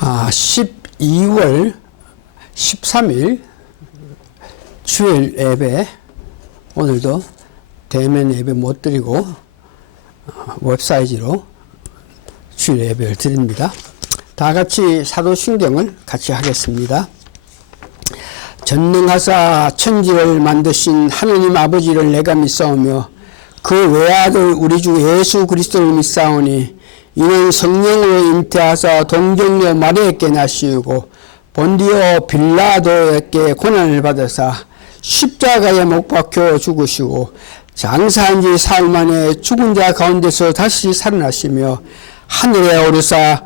12월 13일 주일 예배, 오늘도 대면 예배 못 드리고 웹사이트로 주일 예배를 드립니다. 다 같이 사도신경을 같이 하겠습니다. 전능하사 천지를 만드신 하느님 아버지를 내가 믿사오며 그 외아들 우리 주 예수 그리스도를 믿사오니 이는 성령으로 잉태하사 동정녀 마리아에게 나시우고 본디오 빌라도에게 고난을 받으사 십자가에 못 박혀 죽으시고 장사한 지 사흘 만에 죽은 자 가운데서 다시 살아나시며 하늘에 오르사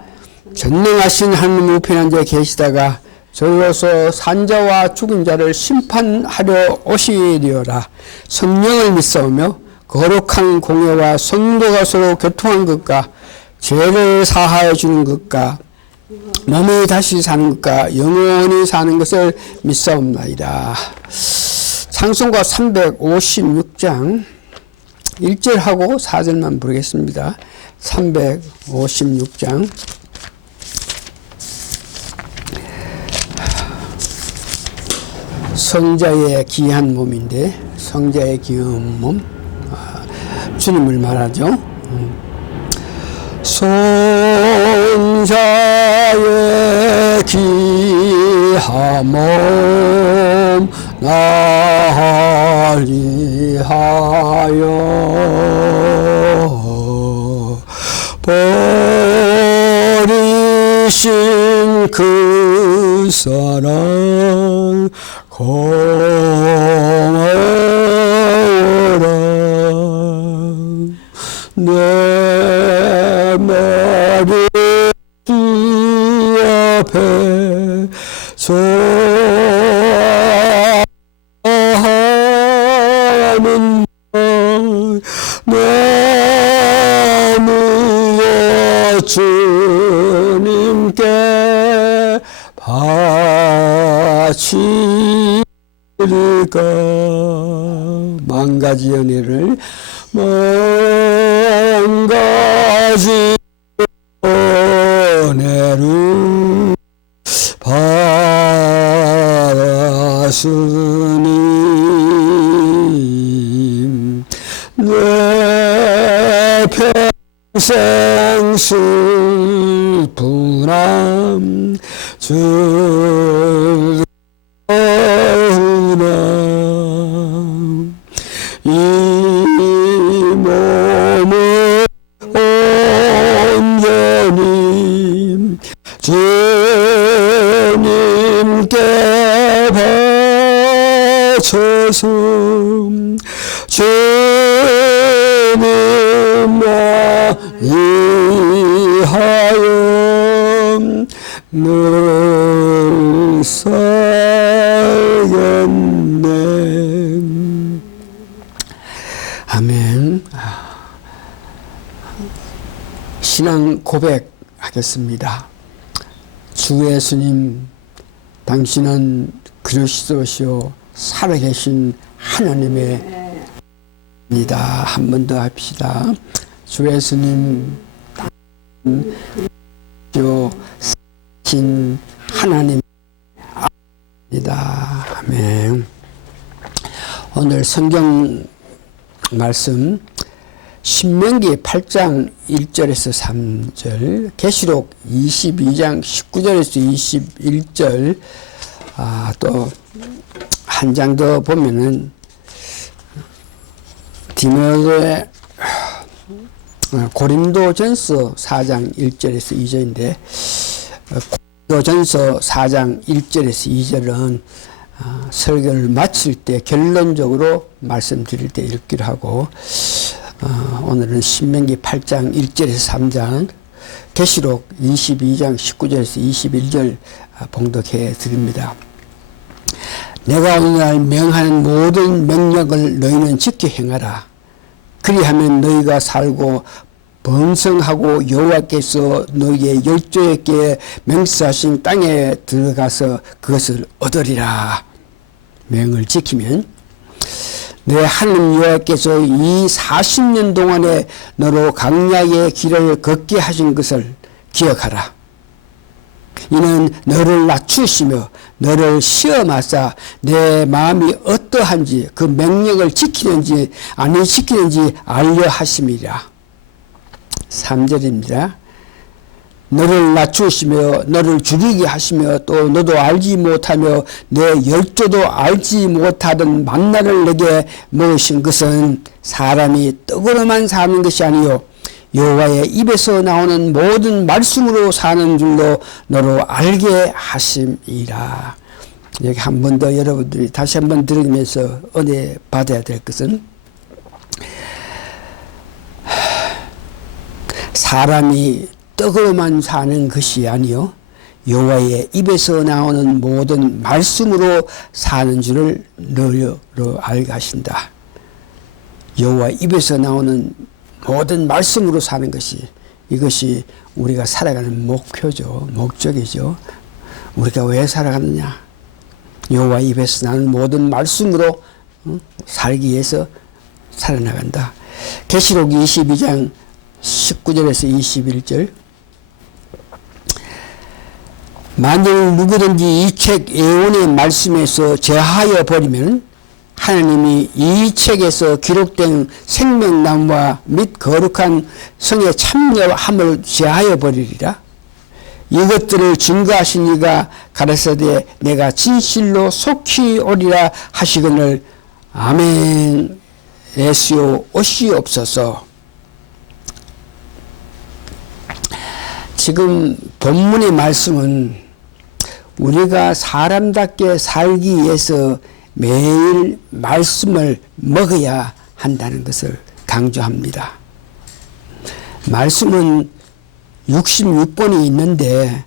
전능하신 하나님 우편한 데 계시다가 저로서 산자와 죽은 자를 심판하려 오시리어라. 성령을 믿사오며 거룩한 공예와 성도가 서로 교통한 것과 죄를 사하여 주는 것과 몸이 다시 사는 것과 영원히 사는 것을 믿사옵나이다. 찬송가 356장 1절하고 4절만 부르겠습니다. 356장 성자의 귀한 몸인데, 성자의 귀한 몸, 주님을 말하죠. 성자의 귀한 몸 나리하여 버리신 그 사랑 고마워라. 내 머리 주 앞에 소하는 너무여 주님께 바치 만가지 은혜를 만가지 은혜를 받았으니 내 평생 슬픈함 주 이 몸을 온전히 주님께 바쳐서 주님만 위하여 늘 살겠네. 아멘. 신앙 고백하겠습니다. 주 예수님, 당신은 그리스도시요 살아계신 하나님의 입니다. 한 번 더 합시다. 주 예수님, 당신은 살아계신 하나님입니다. 아멘. 오늘 성경 말씀 신명기 8장 1절에서 3절, 계시록 22장 19절에서 21절, 또 한 장 더 보면은 디모데 고린도전서 4장 1절에서 2절인데, 고린도전서 4장 1절에서 2절은 설교를 마칠 때 결론적으로 말씀드릴 때 읽기로 하고, 오늘은 신명기 8장 1절에서 3장, 계시록 22장 19절에서 21절 봉독해 드립니다. 내가 오늘날 명하는 모든 명령을 너희는 지켜 행하라. 그리하면 너희가 살고 번성하고 여호와께서 너희의 열조에게 맹세하신 땅에 들어가서 그것을 얻으리라. 명을 지키면 내 하나님 여호와께서 이 40년 동안에 너로 강야의 길을 걷게 하신 것을 기억하라. 이는 너를 낮추시며 너를 시험하사 내 마음이 어떠한지 그 명령을 지키는지 아니 지키는지 알려 하심이라. 3절입니다. 너를 낮추시며 너를 줄이게 하시며 또 너도 알지 못하며 내 열조도 알지 못하던 만나를 내게 먹으신 것은 사람이 떡으로만 사는 것이 아니요 여호와의 입에서 나오는 모든 말씀으로 사는 줄로 너로 알게 하심이라. 여기 한 번 더 여러분들이 다시 한번 들으면서 은혜 받아야 될 것은 사람이 떡으로만 사는 것이 아니요 여호와의 입에서 나오는 모든 말씀으로 사는 줄을 너로 알게 하신다. 여호와 입에서 나오는 모든 말씀으로 사는 것이 이것이 우리가 살아가는 목표죠. 목적이죠. 우리가 왜 살아가느냐. 여호와 입에서 나오는 모든 말씀으로 살기 위해서 살아나간다. 계시록 22장 19절에서 21절 만일 누구든지 이 책 예언의 말씀에서 제하여 버리면 하나님이 이 책에서 기록된 생명나무와 및 거룩한 성에 참여함을 제하여 버리리라. 이것들을 증거하신 이가 가라사대 내가 진실로 속히 오리라 하시거늘 아멘 애쓰옵소서. 지금 본문의 말씀은 우리가 사람답게 살기 위해서 매일 말씀을 먹어야 한다는 것을 강조합니다. 말씀은 66권이 있는데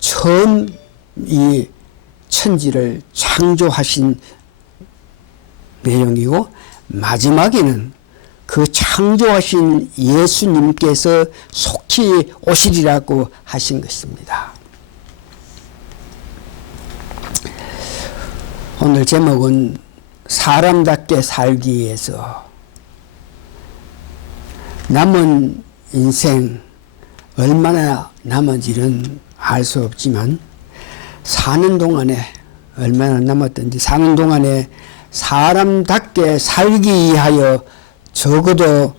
처음 이 천지를 창조하신 내용이고 마지막에는 그 창조하신 예수님께서 속히 오시리라고 하신 것입니다. 오늘 제목은 사람답게 살기 위해서. 남은 인생 얼마나 남은지는 알 수 없지만 사는 동안에 얼마나 남았든지 사는 동안에 사람답게 살기 위하여 적어도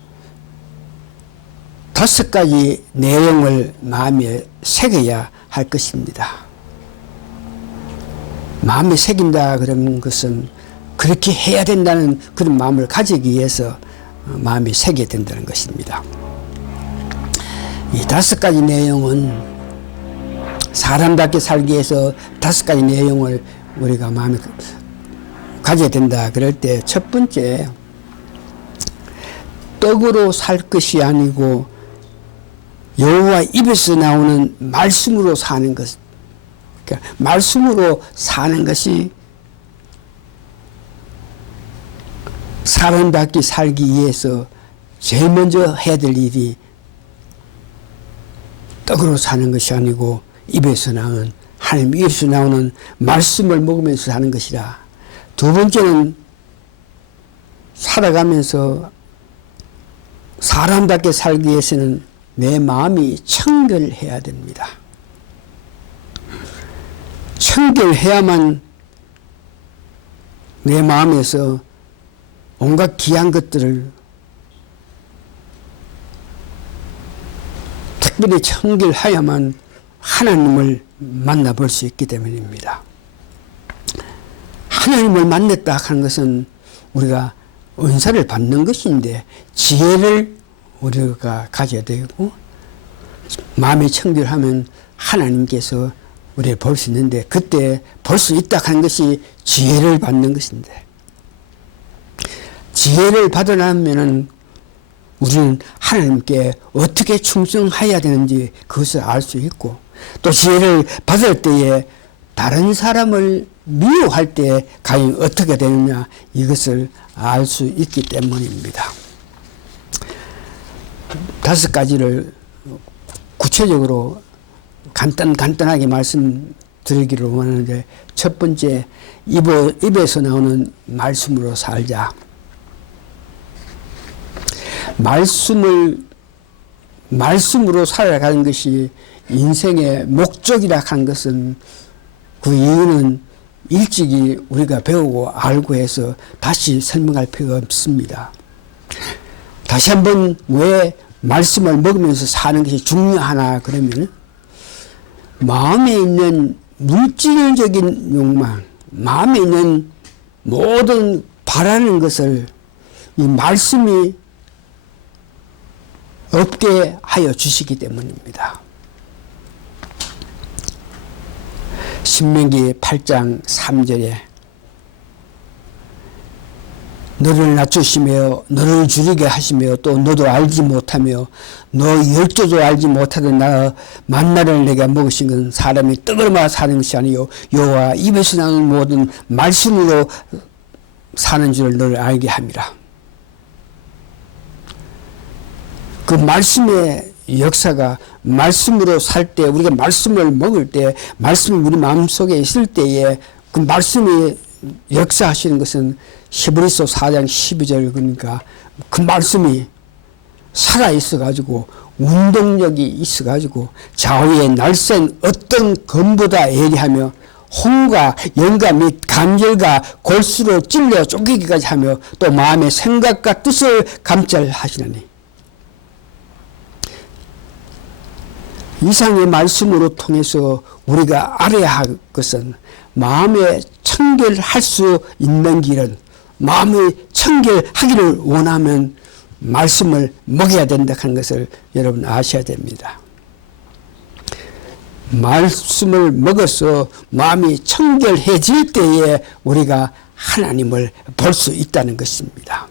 5가지 내용을 마음에 새겨야 할 것입니다. 마음에 새긴다 그런 것은 그렇게 해야 된다는 그런 마음을 가지기 위해서 마음에 새겨야 된다는 것입니다. 이 5가지 내용은 사람답게 살기 위해서 5가지 내용을 우리가 마음에 가져야 된다 그럴 때 첫 번째, 떡으로 살 것이 아니고 여호와 입에서 나오는 말씀으로 사는 것. 그러니까 말씀으로 사는 것이 사람답게 살기 위해서 제일 먼저 해야 될 일이 떡으로 사는 것이 아니고 입에서 나오는 하나님 입에서 나오는 말씀을 먹으면서 사는 것이라. 두 번째는 살아가면서 사람답게 살기 위해서는 내 마음이 청결해야 됩니다. 청결해야만 내 마음에서 온갖 귀한 것들을 특별히 청결해야만 하나님을 만나볼 수 있기 때문입니다. 하나님을 만났다 하는 것은 우리가 은사를 받는 것인데 지혜를 우리가 가져야 되고 마음이 청결하면 하나님께서 우리를 볼 수 있는데 그때 볼 수 있다 하는 것이 지혜를 받는 것인데 지혜를 받으려면 우리는 하나님께 어떻게 충성해야 되는지 그것을 알 수 있고 또 지혜를 받을 때에 다른 사람을 미워할 때 과연 어떻게 되느냐 이것을 알 수 있기 때문입니다. 5가지를 구체적으로 간단하게 말씀드리기를 원하는데 첫 번째, 입에서 나오는 말씀으로 살자. 말씀으로 살아가는 것이 인생의 목적이라 한 것은 그 이유는 일찍이 우리가 배우고 알고 해서 다시 설명할 필요가 없습니다. 다시 한번 왜 말씀을 먹으면서 사는 것이 중요하나 그러면 마음에 있는 물질적인 욕망, 마음에 있는 모든 바라는 것을 이 말씀이 없게 하여 주시기 때문입니다. 신명기 8장 3절에 너를 낮추시며 너를 줄이게 하시며 또 너도 알지 못하며 너 열조도 알지 못하던 나 만나를 내게 먹으신 건 사람이 떡으로만 사는 것이 아니요 여호와 입에서 나는 모든 말씀으로 사는 줄을 너를 알게 함이라. 그 말씀의 역사가 말씀으로 살 때 우리가 말씀을 먹을 때 말씀이 우리 마음속에 있을 때에 그 말씀이 역사하시는 것은 히브리서 4장 12절 그러니까 그 말씀이 살아있어 가지고 운동력이 있어 가지고 좌우에 날쌘 어떤 검보다 예리하며 혼과 영과 및 간절과 골수로 찔러 쪼개기까지 하며 또 마음의 생각과 뜻을 감찰하시나니 이상의 말씀으로 통해서 우리가 알아야 할 것은 마음에 청결할 수 있는 길은 마음의 청결하기를 원하면 말씀을 먹여야 된다 하는 것을 여러분 아셔야 됩니다. 말씀을 먹어서 마음이 청결해질 때에 우리가 하나님을 볼 수 있다는 것입니다.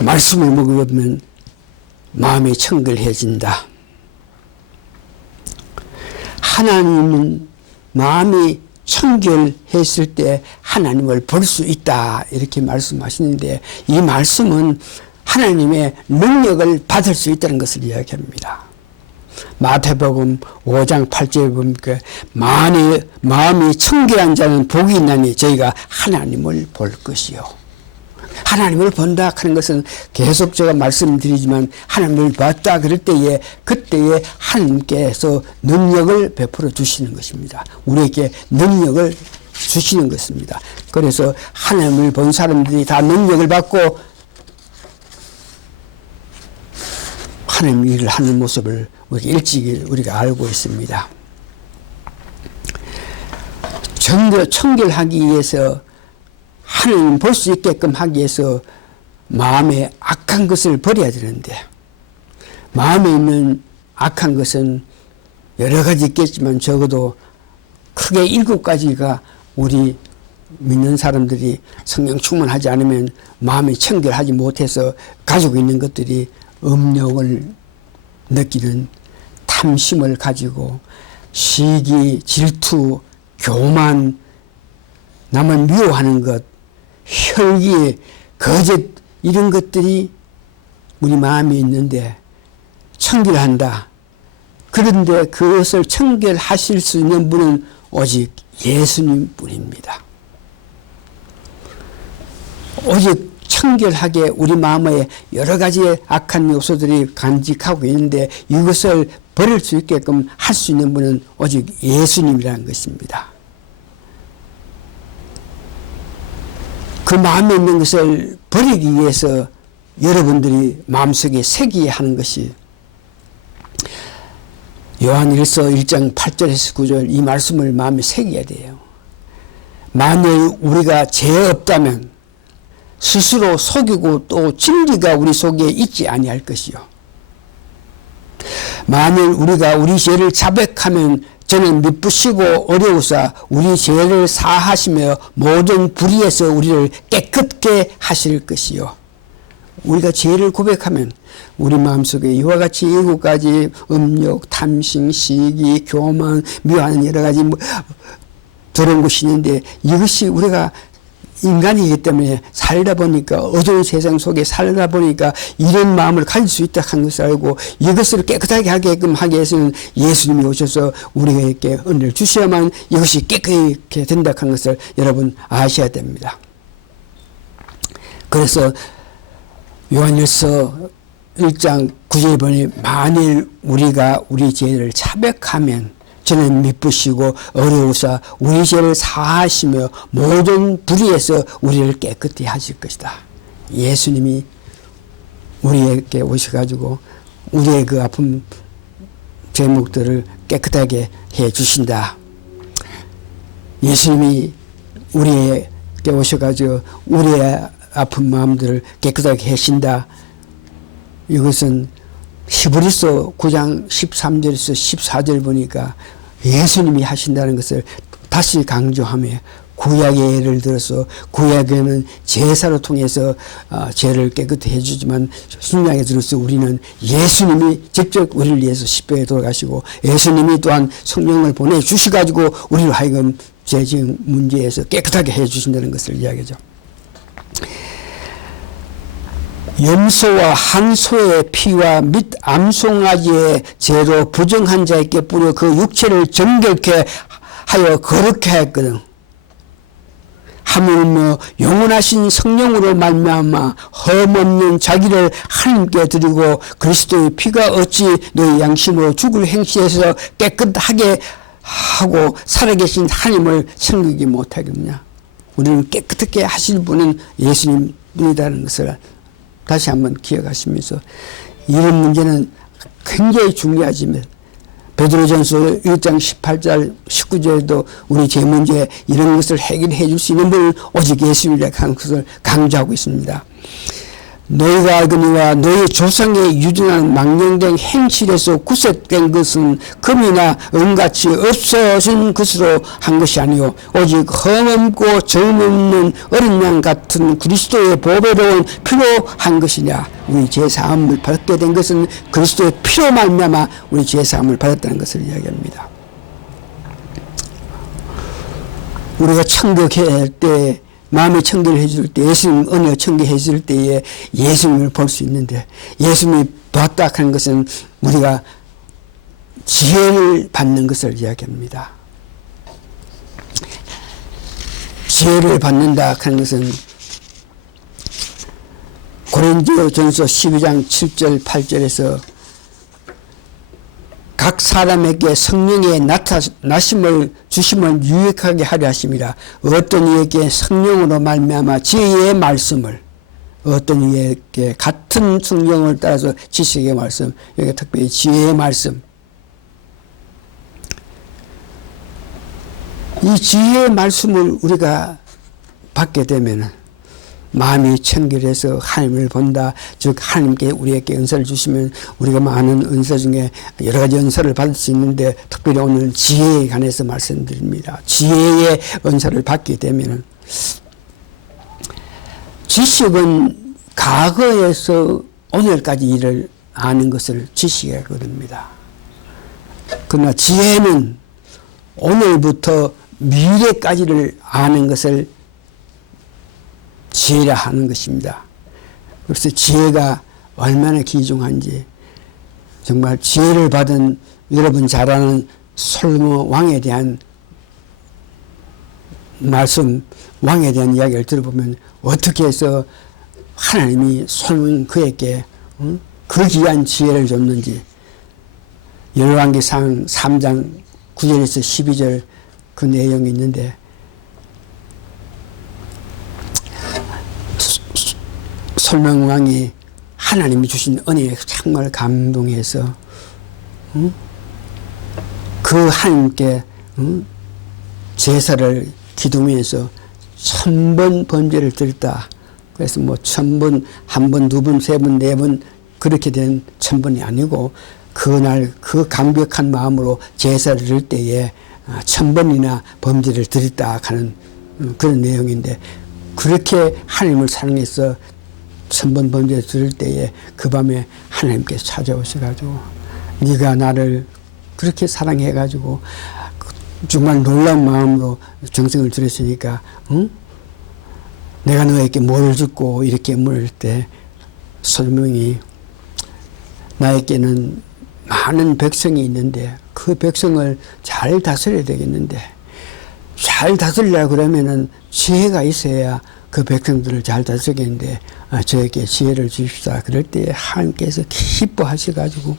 말씀을 먹으면 마음이 청결해진다. 하나님은 마음이 청결했을 때 하나님을 볼 수 있다 이렇게 말씀하시는데 이 말씀은 하나님의 능력을 받을 수 있다는 것을 이야기합니다. 마태복음 5장 8절에 보니까 마음이 청결한 자는 복이 있나니 저희가 하나님을 볼 것이요. 하나님을 본다 하는 것은 계속 제가 말씀드리지만 하나님을 봤다 그럴 때에 그때에 하나님께서 능력을 베풀어 주시는 것입니다. 우리에게 능력을 주시는 것입니다. 그래서 하나님을 본 사람들이 다 능력을 받고 하나님 일을 하는 모습을 일찍이 우리가 알고 있습니다. 청결하기 위해서 하나님 볼 수 있게끔 하기 위해서 마음에 악한 것을 버려야 되는데 마음에 있는 악한 것은 여러 가지 있겠지만 적어도 크게 7가지가 우리 믿는 사람들이 성령 충만하지 않으면 마음이 청결하지 못해서 가지고 있는 것들이 음욕을 느끼는 탐심을 가지고 시기, 질투, 교만, 남을 미워하는 것, 혈기, 거짓 이런 것들이 우리 마음에 있는데 청결한다. 그런데 그것을 청결하실 수 있는 분은 오직 예수님 뿐입니다. 오직 청결하게 우리 마음에 여러 가지 악한 요소들이 간직하고 있는데 이것을 버릴 수 있게끔 할 수 있는 분은 오직 예수님이라는 것입니다. 그 마음에 있는 것을 버리기 위해서 여러분들이 마음속에 새기야 하는 것이 요한일서 1장 8절에서 9절 이 말씀을 마음에 새겨야 돼요. 만일 우리가 죄 없다면 스스로 속이고 또 진리가 우리 속에 있지 아니할 것이요. 만일 우리가 우리 죄를 자백하면 저는 미쁘시고 어려우사 우리 죄를 사하시며 모든 불의에서 우리를 깨끗게 하실 것이요. 우리가 죄를 고백하면 우리 마음속에 이와 같이 7가지 음욕, 탐심, 시기, 교만, 미워하는 여러 가지 더러운 것이 있는데 이것이 우리가 인간이기 때문에 살다 보니까 어두운 세상 속에 살다 보니까 이런 마음을 가질 수 있다 하는 것을 알고 이것을 깨끗하게 하게끔 하기 위해서는 예수님이 오셔서 우리에게 은혜를 주셔야만 이것이 깨끗하게 된다 하는 것을 여러분 아셔야 됩니다. 그래서 요한일서 1장 9절 보니 만일 우리가 우리 죄를 자백하면 저는 미쁘시고 어려우사 우리 죄를 사하시며 모든 불의에서 우리를 깨끗이 하실 것이다. 예수님이 우리에게 오셔가지고 우리의 그 아픈 죄목들을 깨끗하게 해 주신다. 예수님이 우리에게 오셔가지고 우리의 아픈 마음들을 깨끗하게 하신다. 이것은 히브리서 9장 13절에서 14절 보니까 예수님이 하신다는 것을 다시 강조하며 구약의 예를 들어서 구약에는 제사로 통해서 죄를 깨끗이 해주지만 신약에 들어서 우리는 예수님이 직접 우리를 위해서 십자가에 돌아가시고 예수님이 또한 성령을 보내주셔가지고 우리를 하여금 죄진 문제에서 깨끗하게 해주신다는 것을 이야기하죠. 염소와 한 소의 피와 및 암송아지의 죄로 부정한 자에게 뿌려 그 육체를 정결케 하여 거룩케 했거든. 하물며 영원하신 성령으로 말미암아 흠없는 자기를 하나님께 드리고 그리스도의 피가 어찌 너희 양심으로 죽을 행실에서 깨끗하게 하고 살아계신 하나님을 섬기지 못하겠느냐. 우리는 깨끗하게 하실 분은 예수님 분이라는 것을 다시 한번 기억하시면서 이런 문제는 굉장히 중요하지만 베드로전서 1장 18절 19절에도 우리 죄 문제 이런 것을 해결해 줄 수 있는 분은 오직 예수님이라고 하는 것을 강조하고 있습니다. 너희가 알거니와 너희 조상의 유전한 망령된 행실에서 구색된 것은 금이나 은같이 없어진 것으로 한 것이 아니요 오직 흠없고 정없는 어린 양 같은 그리스도의 보배로운 피로 한 것이냐. 우리 죄사함을 받게 된 것은 그리스도의 피로 말미암아 우리 죄사함을 받았다는 것을 이야기합니다. 우리가 청격할 때 마음의 청결을 해줄 때 예수님 은혜 청결해 줄 때에 예수님을 볼 수 있는데 예수님이 봤다 하는 것은 우리가 지혜를 받는 것을 이야기합니다. 지혜를 받는다 하는 것은 고린도전서 12장 7절 8절에서 각 사람에게 성령의 나심을 주심을 유익하게 하려 하심이라. 어떤 이에게 성령으로 말미암아 지혜의 말씀을 어떤 이에게 같은 성령을 따라서 지식의 말씀 여기 특별히 지혜의 말씀 이 지혜의 말씀을 우리가 받게 되면 마음이 청결해서 하나님을 본다. 즉 하나님께 우리에게 은사를 주시면 우리가 많은 은사 중에 여러 가지 은사를 받을 수 있는데 특별히 오늘 지혜에 관해서 말씀드립니다. 지혜의 은사를 받게 되면 지식은 과거에서 오늘까지 일을 아는 것을 지식이라고 합니다. 그러나 지혜는 오늘부터 미래까지를 아는 것을 지혜라 하는 것입니다. 그래서 지혜가 얼마나 귀중한지 정말 지혜를 받은 여러분 잘 아는 솔로몬 왕에 대한 말씀, 왕에 대한 이야기를 들어보면 어떻게 해서 하나님이 솔로몬 그에게 그 귀한 지혜를 줬는지 열왕기상 3장 9절에서 12절 그 내용이 있는데 솔로몬 왕이 하나님이 주신 은혜에 정말 감동해서 그 하나님께 제사를 기도하면서 1000번 번제를 드렸다. 그래서 뭐 1000번, 1번, 2번, 3번, 4번 그렇게 된 1000번이 아니고 그날 그 감격한 마음으로 제사를 드릴 때에 1000번이나 번제를 드렸다 하는 그런 내용인데 그렇게 하나님을 사랑해서 1000번 번제 드릴 때에 그 밤에 하나님께서 찾아오셔가지고 네가 나를 그렇게 사랑해가지고 정말 놀라운 마음으로 정성을 들였으니까 내가 너에게 뭘 줬고 이렇게 물을 때 솔로몬이 나에게는 많은 백성이 있는데 그 백성을 잘 다스려야 되겠는데 잘 다스리려고 그러면은 지혜가 있어야 그 백성들을 잘 다스리겠는데 저에게 지혜를 주십사. 그럴 때 하나님께서 기뻐하셔가지고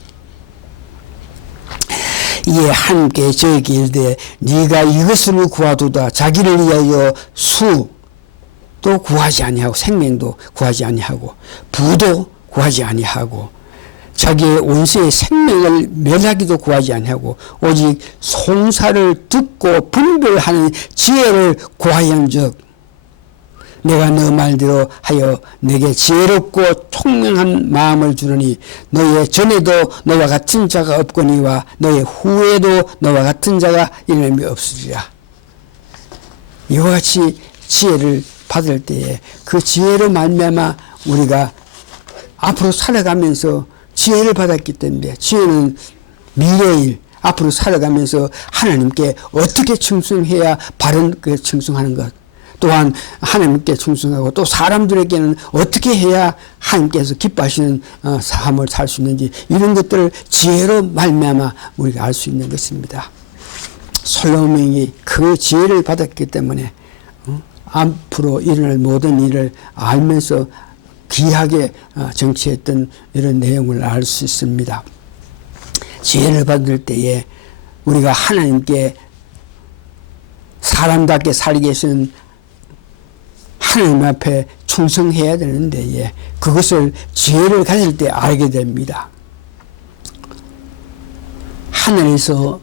이에 하나님께 저에게 이르되 네가 이것을 구하도다. 자기를 위하여 수도 구하지 아니하고 생명도 구하지 아니하고 부도 구하지 아니하고 자기의 원수의 생명을 멸하기도 구하지 아니하고 오직 송사를 듣고 분별하는 지혜를 구하연즉 내가 너 말대로 하여 내게 지혜롭고 총명한 마음을 주느니 너의 전에도 너와 같은 자가 없거니와 너의 후에도 너와 같은 자가 일념이 없으리라. 이와 같이 지혜를 받을 때에 그 지혜로 말미암아 우리가 앞으로 살아가면서 지혜를 받았기 때문에 지혜는 미래일 앞으로 살아가면서 하나님께 어떻게 충성해야 바른 그 충성하는 것 또한 하나님께 충성하고 또 사람들에게는 어떻게 해야 하나님께서 기뻐하시는 삶을 살 수 있는지 이런 것들을 지혜로 말미암아 우리가 알 수 있는 것입니다. 솔로몬이 그 지혜를 받았기 때문에 앞으로 일어날 모든 일을 알면서 귀하게 정치했던 이런 내용을 알 수 있습니다. 지혜를 받을 때에 우리가 하나님께 사람답게 살기 위해서는 하나님 앞에 충성해야 되는데 그것을 지혜를 가질 때 알게 됩니다. 하늘에서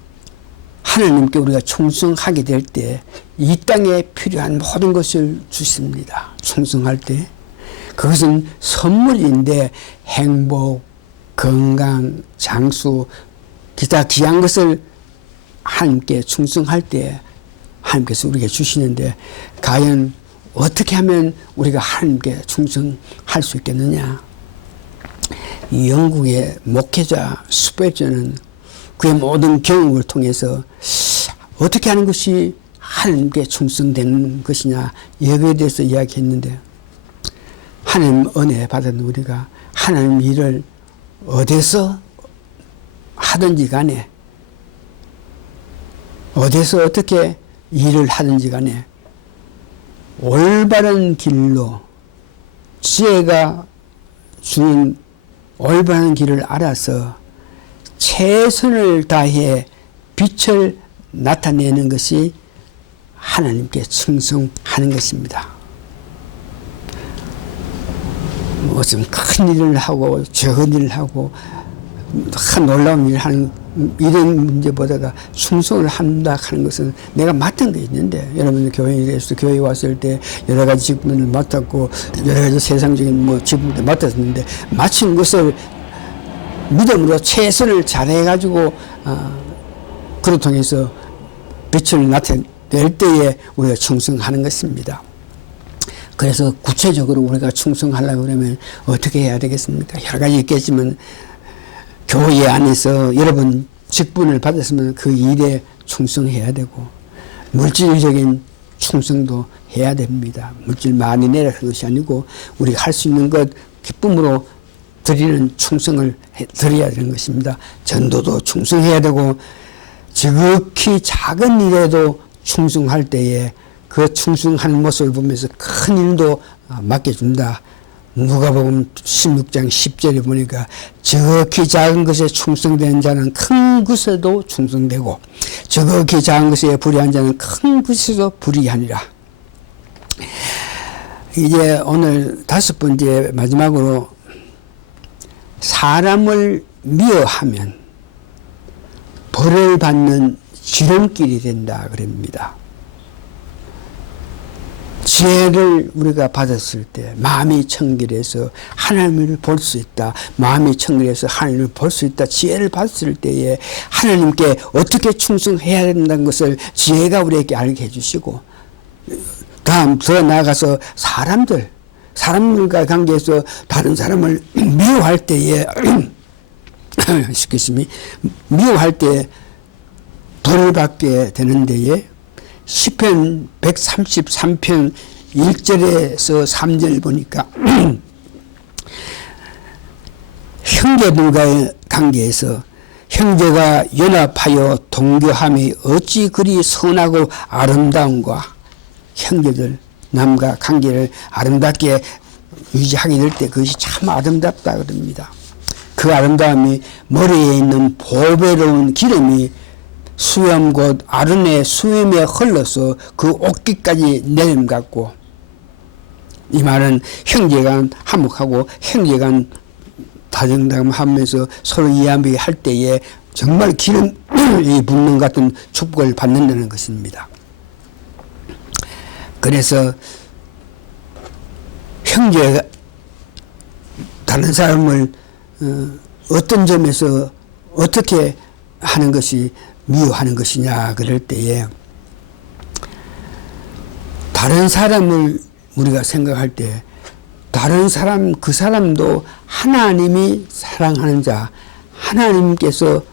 하나님께 우리가 충성하게 될 때 이 땅에 필요한 모든 것을 주십니다. 충성할 때 그것은 선물인데 행복, 건강, 장수 기타 귀한 것을 하나님께 충성할 때 하나님께서 우리에게 주시는데 과연 어떻게 하면 우리가 하나님께 충성할 수 있겠느냐. 이 영국의 목회자 스페저는 그의 모든 경험을 통해서 어떻게 하는 것이 하나님께 충성되는 것이냐 여기에 대해서 이야기했는데 하나님 은혜 받은 우리가 하나님 일을 어디서 하든지 간에 어디서 어떻게 일을 하든지 간에 올바른 길로 지혜가 주는 올바른 길을 알아서 최선을 다해 빛을 나타내는 것이 하나님께 충성하는 것입니다. 무슨 큰 일을 하고 적은 일을 하고 큰 놀라운 일을 하는 이런 문제보다가 충성을 한다 하는 것은 내가 맡은 게 있는데 여러분 교회에서 교회에 왔을 때 여러 가지 직분을 맡았고 여러 가지 세상적인 직분을 맡았는데 마친 것을 믿음으로 최선을 잘해가지고 그를 통해서 빛을 나타낼 때에 우리가 충성하는 것입니다. 그래서 구체적으로 우리가 충성하려고 그러면 어떻게 해야 되겠습니까? 여러 가지 있겠지만 교회 안에서 여러분 직분을 받았으면 그 일에 충성해야 되고 물질적인 충성도 해야 됩니다. 물질 많이 내려가는 것이 아니고 우리가 할 수 있는 것 기쁨으로 드리는 충성을 드려야 되는 것입니다. 전도도 충성해야 되고 지극히 작은 일에도 충성할 때에 그 충성하는 모습을 보면서 큰 일도 맡겨준다. 누가복음 16장 10절에 보니까 지극히 작은 것에 충성된 자는 큰 것에도 충성되고 지극히 작은 것에 불의한 자는 큰 것에도 불의하니라. 이제 오늘 5번째 마지막으로 사람을 미워하면 벌을 받는 지름길이 된다 그럽니다. 지혜를 우리가 받았을 때 마음이 청결해서 하나님을 볼 수 있다. 마음이 청결해서 하나님을 볼 수 있다. 지혜를 받았을 때에 하나님께 어떻게 충성해야 된다는 것을 지혜가 우리에게 알게 해주시고 다음 더 나아가서 사람들과 관계에서 다른 사람을 미워할 때에 미워할 때 벌을 받게 되는 데에 시편 133편 1절에서 3절 보니까 형제들과의 관계에서 형제가 연합하여 동교함이 어찌 그리 선하고 아름다운가. 형제들 남과 관계를 아름답게 유지하게 될 때 그것이 참 아름답다 그럽니다. 그 아름다움이 머리에 있는 보배로운 기름이 수염 곧 아론의 수염에 흘러서 그 옷깃까지 내림 같고, 이 말은 형제간 화목하고 형제간 다정다감하면서 서로 이해하게 할 때에 정말 기름이 붓는 같은 축복을 받는다는 것입니다. 그래서 형제가 다른 사람을 어떤 점에서 어떻게 하는 것이 미워하는 것이냐 그럴 때에, 다른 사람을 우리가 생각할 때 다른 사람 그 사람도 하나님이 사랑하는 자, 하나님께서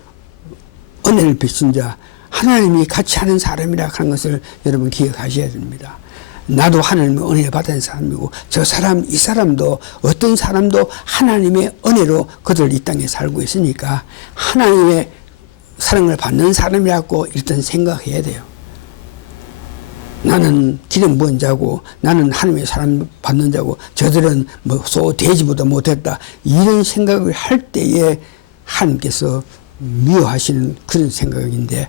은혜를 베푼 자, 하나님이 같이 하는 사람이라 하는 것을 여러분 기억하셔야 됩니다. 나도 하나님의 은혜를 받은 사람이고 저 사람 이 사람도 어떤 사람도 하나님의 은혜로 그들 이 땅에 살고 있으니까 하나님의 사랑을 받는 사람이라고 일단 생각해야 돼요. 나는 기름 부은 자고 나는 하나님의 사랑 받는 자고 저들은 뭐 소 돼지보다 못했다, 이런 생각을 할 때에 하나님께서 미워하시는 그런 생각인데,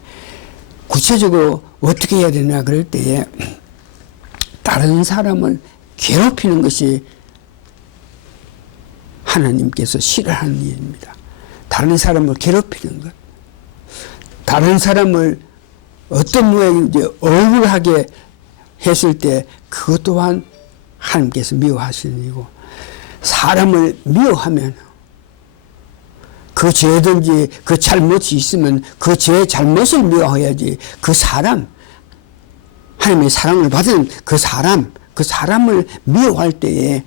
구체적으로 어떻게 해야 되나 그럴 때에 다른 사람을 괴롭히는 것이 하나님께서 싫어하는 일입니다. 다른 사람을 괴롭히는 것, 다른 사람을 어떤 모양인지 억울하게 했을 때 그것 또한 하나님께서 미워하시는 일이고, 사람을 미워하면 그 죄든지 그 잘못이 있으면 그 죄의 잘못을 미워해야지, 그 사람, 하나님의 사랑을 받은 그 사람을 미워할 때에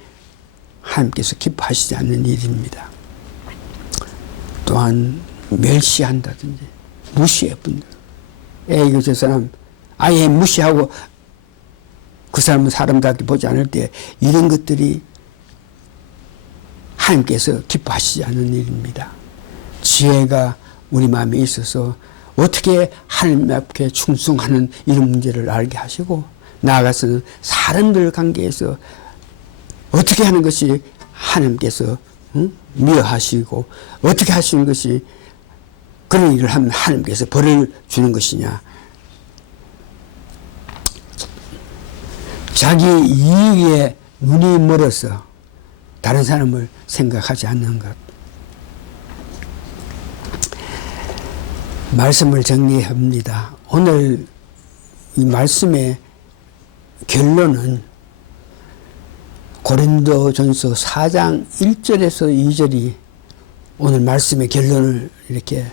하나님께서 기뻐하시지 않는 일입니다. 또한 멸시한다든지 무시해본다. 이거 저 사람 아예 무시하고 그 사람은 사람답게 보지 않을 때, 이런 것들이 하나님께서 기뻐하시지 않는 일입니다. 지혜가 우리 마음에 있어서 어떻게 하나님 앞에 충성하는 이런 문제를 알게 하시고, 나아가서는 사람들 관계에서 어떻게 하는 것이 하나님께서 미워하시고 어떻게 하시는 것이 그런 일을 하면 하나님께서 벌을 주는 것이냐. 자기 이익에 눈이 멀어서 다른 사람을 생각하지 않는 것. 말씀을 정리합니다. 오늘 이 말씀의 결론은 고린도전서 4장 1절에서 2절이 오늘 말씀의 결론을 이렇게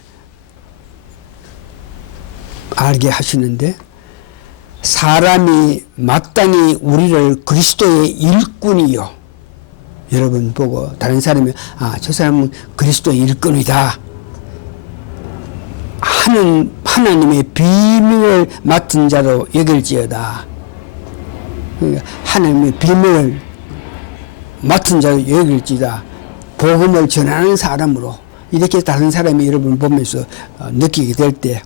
알게 하시는데, 사람이 마땅히 우리를 그리스도의 일꾼이요, 여러분 보고 다른 사람이 저 사람은 그리스도의 일꾼이다 하는 하나님의 비밀을 맡은 자로 여길지어다. 그러니까 하나님의 비밀을 맡은 자로 여길지다. 복음을 전하는 사람으로 이렇게 다른 사람이 여러분 보면서 느끼게 될 때,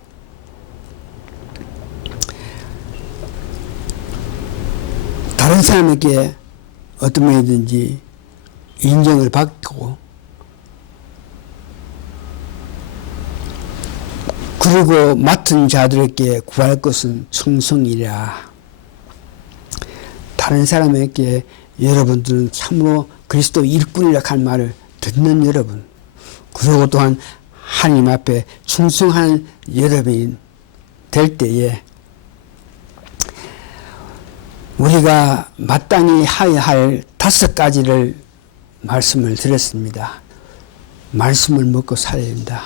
다른 사람에게 어떤 면이든지 인정을 받고, 그리고 맡은 자들에게 구할 것은 충성이라. 다른 사람에게 여러분들은 참으로 그리스도 일꾼이라 할 말을 듣는 여러분, 그리고 또한 하나님 앞에 충성하는 여러분이 될 때에 우리가 마땅히 해야 할 5가지를 말씀을 드렸습니다. 말씀을 먹고 살아야 된다.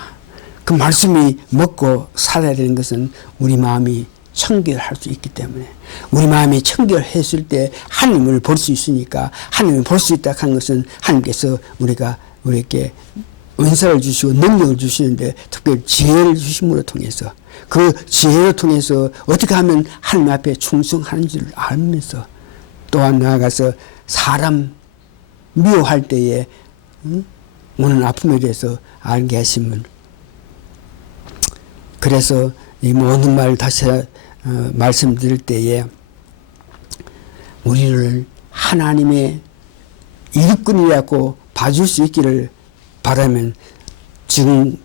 그 말씀이 먹고 살아야 되는 것은 우리 마음이 청결할 수 있기 때문에, 우리 마음이 청결했을 때 하나님을 볼 수 있으니까, 하나님을 볼 수 있다 하는 것은 하나님께서 우리에게 은사를 주시고 능력을 주시는데, 특별히 지혜를 주심으로 통해서, 그 지혜를 통해서 어떻게 하면 하나님 앞에 충성하는지를 알면서, 또한 나아가서 사람 미워할 때에 오는 아픔에 대해서 알게 하심을, 그래서 이 모든 말 다시 말씀드릴 때에 우리를 하나님의 일꾼이라고 봐줄 수 있기를 바라면 지금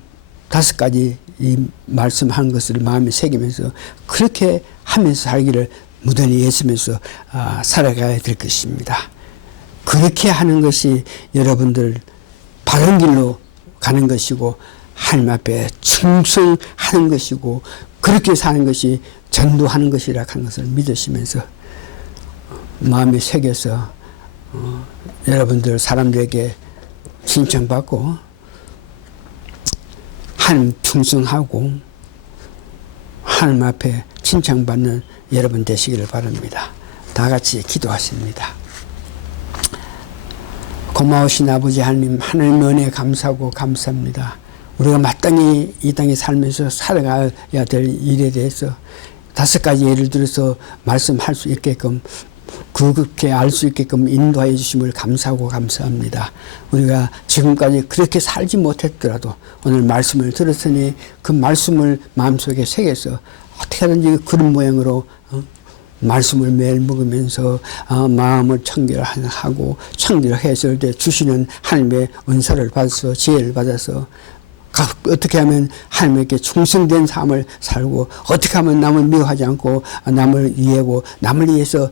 5가지 이 말씀한 것을 마음에 새기면서 그렇게 하면서 살기를 무던히 애쓰면서 살아가야 될 것입니다. 그렇게 하는 것이 여러분들 바른 길로 가는 것이고 하나님 앞에 충성하는 것이고 그렇게 사는 것이 전도하는 것이라 하는 것을 믿으시면서 마음에 새겨서 여러분들 사람들에게 칭찬받고 하나님 충성하고 하나님 앞에 칭찬받는 여러분 되시기를 바랍니다. 다 같이 기도하십니다. 고마우신 아버지 하나님, 하나님 은혜에 감사하고 감사합니다. 우리가 마땅히 이 땅에 살면서 살아가야 될 일에 대해서 5가지 예를 들어서 말씀할 수 있게끔 그렇게 알 수 있게끔 인도하여 주심을 감사하고 감사합니다. 우리가 지금까지 그렇게 살지 못했더라도 오늘 말씀을 들었으니 그 말씀을 마음속에 새겨서 어떻게 하든지 그런 모양으로 말씀을 매일 먹으면서 마음을 청결하고 청결했을 때 주시는 하나님의 은사를 받아서 지혜를 받아서 어떻게 하면 하나님께 충성된 삶을 살고 어떻게 하면 남을 미워하지 않고 남을 이해하고 남을 위해서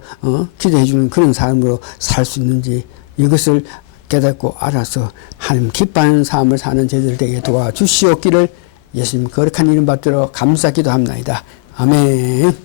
기도해 주는 그런 삶으로 살 수 있는지 이것을 깨닫고 알아서 하나님 기뻐하는 삶을 사는 저희들 되게 도와주시옵기를 예수님 거룩한 이름 받들어 감사 기도합나이다. 아멘.